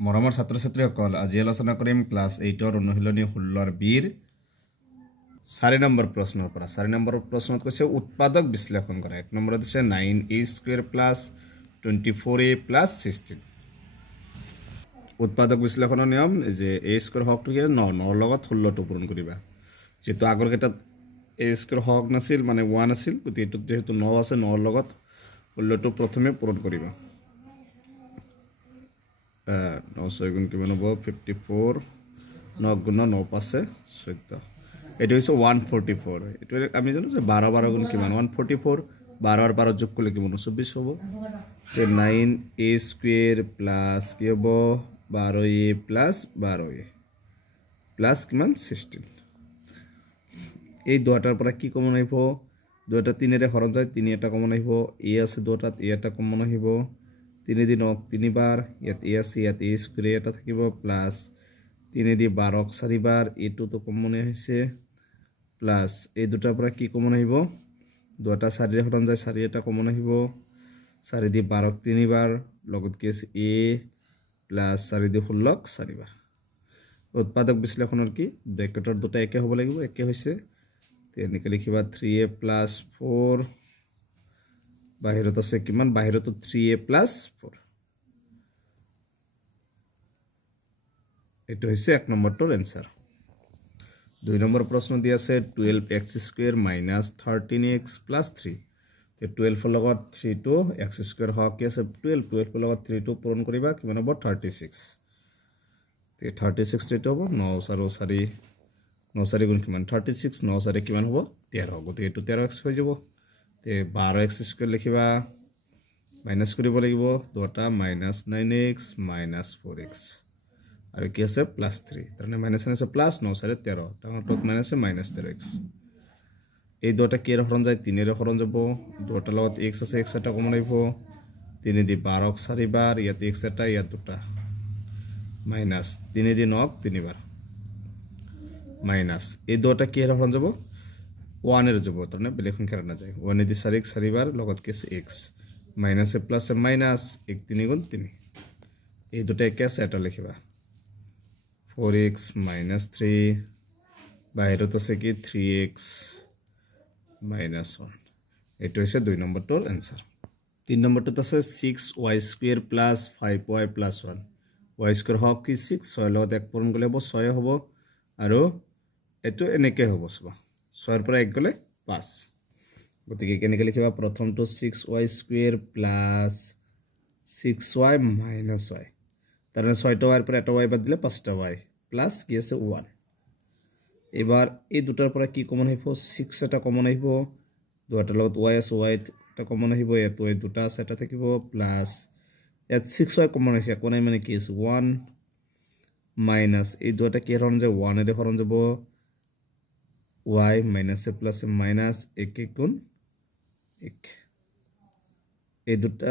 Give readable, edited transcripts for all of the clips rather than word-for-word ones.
মৰমৰ ছাত্ৰ-ছাত্ৰীসকল আজি আলোচনা কৰিম ক্লাছ 8ৰ অনুশীলনী 16ৰ বিৰ 4 নম্বৰ প্ৰশ্নৰ পৰা 4 নম্বৰ প্ৰশ্নত কৈছে উৎপাদক বিশ্লেষণ কৰা 1 নম্বৰত আছে 9a² + 24a + 16 উৎপাদক বিশ্লেষণৰ নিয়ম যে a² হকটো কি 9 ৰ লগত 16টো পূৰণ কৰিবা যেটো আগৰ কেইটাত a² হক নাছিল মানে 1 আছিল গতি এটো যেহেতু 9 আছে 9 ৰ লগত 16টো প্ৰথমে পূৰণ কৰিবা 9 6 গুণ কিমান হ'ব 54 9 গুণ 9 পাছে 14 এটো হৈছে 144 এটো আমি জানো যে 12 12 গুণ কিমান 144 12 আর 12 যোগ করলে কিমান 24 হ'ব তে 9a² প্লাস কি হ'ব 12a প্লাস 12a প্লাস কিমান 16 এই দুটাৰ পৰা কি কমন আহিব দুটা 3 ৰে হৰণ যায় 3 এটা কমন আহিব a আছে দুটাত a এটা কমন আহিব 3 দি 9 3 বাৰ ইয়াত a আছে ইয়াত a² এটা থাকিব প্লাস 3 দি 12 4 বাৰ এটো তো কমন আহিছে প্লাস এই দুটাৰ পৰা কি কমন আহিব দুটা 4 ৰে হৰণ যায় 4 এটা কমন আহিব 4 দি 12 3 বাৰ লগত কি আছে a প্লাস 4 দি 16 4 বাৰ উৎপাদক বিশ্লেষণৰ কি ব্ৰেকেটৰ দুটা একে হ'ব লাগিব একে হৈছে তে এনেকৈ লিখিবা 3a + 4 বাহিৰত আছে কিমান বাহিৰত 3a + 4 এটো হৈছে 1 নম্বৰটোৰ आंसर 2 নম্বৰ প্ৰশ্ন দি আছে 12x² - 13x + 3 তে 12 ৰ লগত 3 টো x² হক কি আছে 12 ৰ লগত 3 টো পূৰণ কৰিবা কিমান হ'ব 36 তে 36 টো হ'ব 9 4 4 9 4 গুণ কিমান 36 9 4 কিমান হ'ব 13 গতি এটো 13x হৈ যাব তে 12x² লিখিবা মাইনাস কৰিব লাগিব দুটা -9x - 4x আৰু কি আছে +3 তাৰনে মাইনাস আছে প্লাস 9 4 13 টাঙৰটোত মাইনাস আছে -13x এই দুটা কি হৰণ যায় 3 ৰে হৰণ যাব দুটা লগত x আছে x এটা কমন আহিব 3 দি 12 4 বাৰ ইয়াত x এটা ইয়াত দুটা মাইনাস 3 দি 9 3 বাৰ মাইনাস এই দুটা কি হৰণ যাব 1 এৰ যাব তাৰনে বেলেগ সংখ্যা না যায় 1 দি 4x 4 বাৰ লগত কি আছে x মাইনাস এ প্লাস এ মাইনাস 1 3 গুণ 3 এই দুটা একে আছে এটা লিখিবা 4x - 3 বাহিৰত আছে কি 3x - 1 এটো হৈছে 2 নম্বৰটোৰ आंसर 3 নম্বৰটোত আছে 6y² + 5y + 1 y² হক কি 6 6 লগত 1 পূৰণ কৰিলে হ'ব 6 হ'ব আৰু এটো এনেকৈ হ'ব সবা 6 ৰ পৰা 1 গলে 5 গতিকে কেনেকৈ লিখিবা প্ৰথমটো 6y² + 6y - y তাৰনে 6টা y পৰা এটা y বাদ দিলে 5টা y প্লাস কি আছে 1 এবাৰ এই দুটাৰ পৰা কি কমন আহিব 6 এটা কমন আহিব দুটাৰ লগত y আছে y এটা কমন আহিব ইয়াত y দুটা আছে এটা থাকিব প্লাস ইয়াত 6y কমন আছে কোনে মানে কি আছে 1 মাইনাস এই দুটা কি হৰণ যায় 1 এৰে হৰণ যাব y মাইনাস এ প্লাস এ মাইনাস 1 গুণ 1 এই দুটা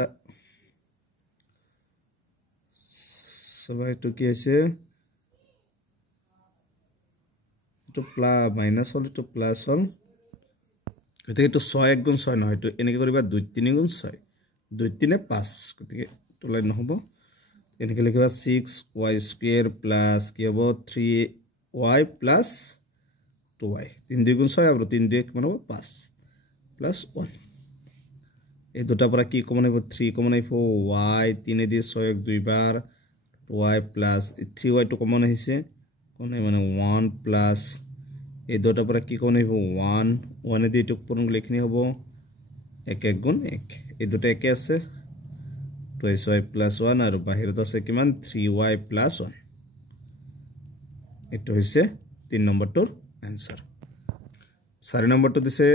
সবাই তো কি আছে তো মাইনাস হল তো প্লাস হল গতিকে তো 6 1 গুণ 6 নহয় তো এনেকৈ কৰিবা 2 3 গুণ 6 2 3 5 গতিকে তো লাইন নহব এনেকৈ লিখিবা 6y² প্লাস কি হ'ব 3y প্লাস 2y 3 2 গুণ 6 আৰু 3 2 কিমান হ'ব 5 প্লাস 1 এই দুটা পৰা কি কমন আহিব 3 কমন আহিব y 3 the 6 2 bar y plus 3y to common আহিছে কোনে মানে 1 plus এই দুটা পৰা কি কোন আহিব 1 1 দি টুক পূৰণ লিখনি হ'ব 1 1 গুণ 1 এই দুটা একে আছে 2y plus 1 আৰু বাহিৰত আছে কিমান 3y plus 1 এটো হৈছে 3 নম্বৰটোৰ आंसर 4 নম্বৰটো দিছে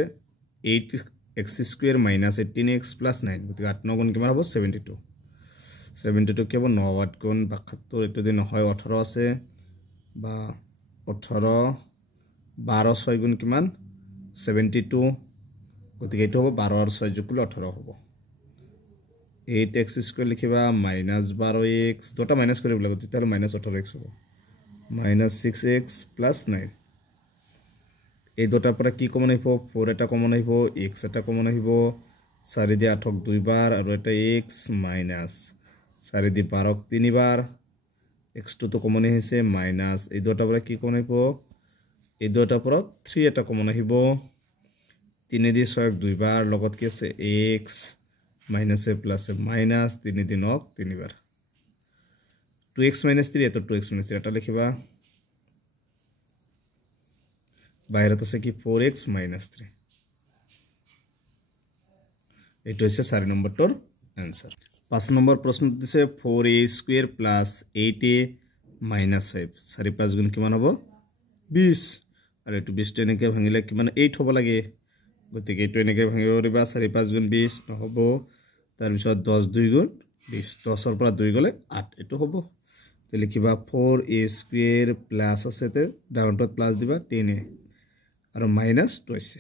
8x² - 18x + 9 গতিকে 8 9 গুণ কিমান হ'ব 72 72 কি হ'ব 9 8 গুণ 72 এটো দি নহয় 18 আছে বা 18 12 6 গুণ কিমান 72 গতিকে এটো হ'ব 12 আৰু 6 যোগ কৰিলে 18 হ'ব 8x² লিখিবা -12x দুটা মাইনাস কৰিব লাগিব তেতিয়া -18x হ'ব -6x + 9 এই দুটাৰ পৰা কি কমন আহিব 4 এটা কমন আহিব x এটা কমন আহিব 4 দি 8 2 বাৰ আৰু এটা x - 4 দি 12 3 বাৰ x2 তো কমন আহিছে মাইনাস এই দুটাৰ পৰা কি কমন আহিব এই দুটাৰ পৰা 3 এটা কমন আহিব 3 দি 6 দুইবাৰ লগত কি আছে x minus a plus a minus 3 দিনক 3 বাৰ 2x minus 3 এটো 2x minus 3 এটা লিখিবা বাইৰত আছে কি 4x minus 3 এটো হৈছে 4 নম্বৰটোৰ आंसर 5 নম্বৰ প্ৰশ্ন দিছে 4a square plus 8a minus 5 4 5 গুণ কিমান হ'ব 20 আৰু এটো 20 টো এনেকৈ ভাঙিলে কিমান 8 হ'ব লাগে গতিকে এটো এনেকৈ ভাঙিব পাৰিবা 4 5 গুণ 20 নহব তাৰ পিছত 10 2 গুণ 20 10 ৰ পৰা 2 গলে 8 এটো হ'ব তে লিখিবা 4a স্কয়াৰ প্লাস আছে তে ডাউনটোত প্লাস দিবা 10a আৰু মাইনাস 2 আছে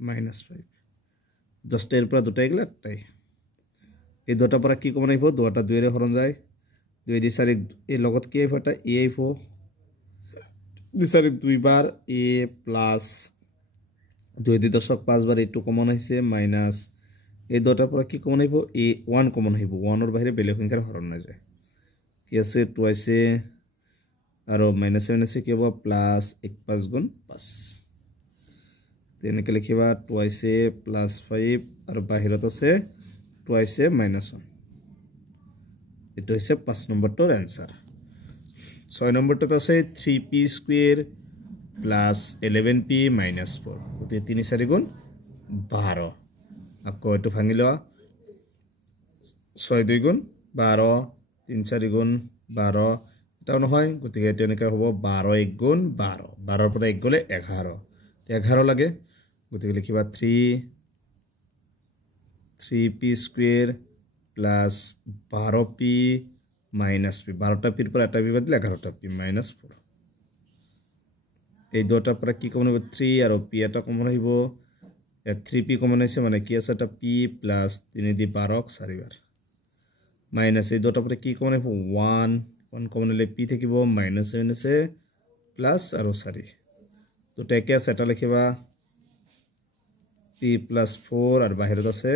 মাইনাস 5 10 এৰ পৰা দুটাই গলে তাই এই দুটা পৰা কি কমন আইব দুটা 2 এৰ হৰণ যায় 2 দি 4 এই লগত কি আইবটা a আইব দি 4 দুই বাৰ a প্লাস 2 দি 10 5 বাৰ এটো কমন আহিছে মাইনাস এই দুটাৰ পৰা কি কমন আইব a 1 কমন আহিব 1 ৰ বাহিৰে বেলেগ সংখ্যাৰ হৰণ না যায় কি আছে 2 আছে আৰু মাইনাস 7 আছে কি হ'ব প্লাস 1 5 গুণ 5 তেনেকে লিখিবা 2 আছে প্লাস 5 আৰু বাহিৰত আছে 2 আছে মাইনাস 1 এটো হৈছে 5 নম্বৰটোৰ आंसर 6 নম্বৰটোত আছে 3p square plus 11p minus 4 গতি 3 4 গুণ 12 আকৌ এটো ভাঙি লওয়া 6 2 গুণ 12 3 4 গুণ 12 এটাও নহয় গতিকে এটো এনেকা হ'ব 12 1 গুণ 12 12 ৰ পৰা 1 গলে 11 11 লাগে গতিকে লিখিবা 3p square plus 12p minus p 12টা p पर এটা p বাদ দিলে 11টা p minus 4 এই দুটাৰ পৰা কি কমন হ'ব 3 আৰু p এটা কমন আহিব 3p কমন হৈছে মানে কি আছে এটা p প্লাস 3 দি 12 4 বাৰ মাইনাস এই দুটাৰ পৰা কি কমন আহিব 1 কমন হলে p থাকিব মাইনাস 7 আছে প্লাস আৰু 4 দুটা একে আছে এটা লিখিবা p plus 4 আৰু বাহিৰত আছে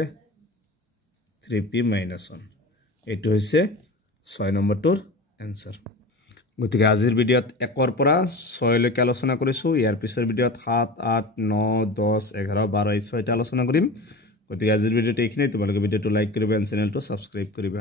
3p minus 1 এটো হৈছে 6 নম্বৰটোৰ आंसर গতিকে আজিৰ ভিডিওত 1 ৰ পৰা 6 লৈকে আলোচনা কৰিছো ইয়াৰ পিছৰ ভিডিওত 7 8 9 10 11 12 এই 6টা আলোচনা কৰিম গতিকে আজিৰ ভিডিওটো এইখিনি তোমালোকে ভিডিওটো লাইক কৰিবা আৰু চেনেলটো সাবস্ক্ৰাইব কৰিবা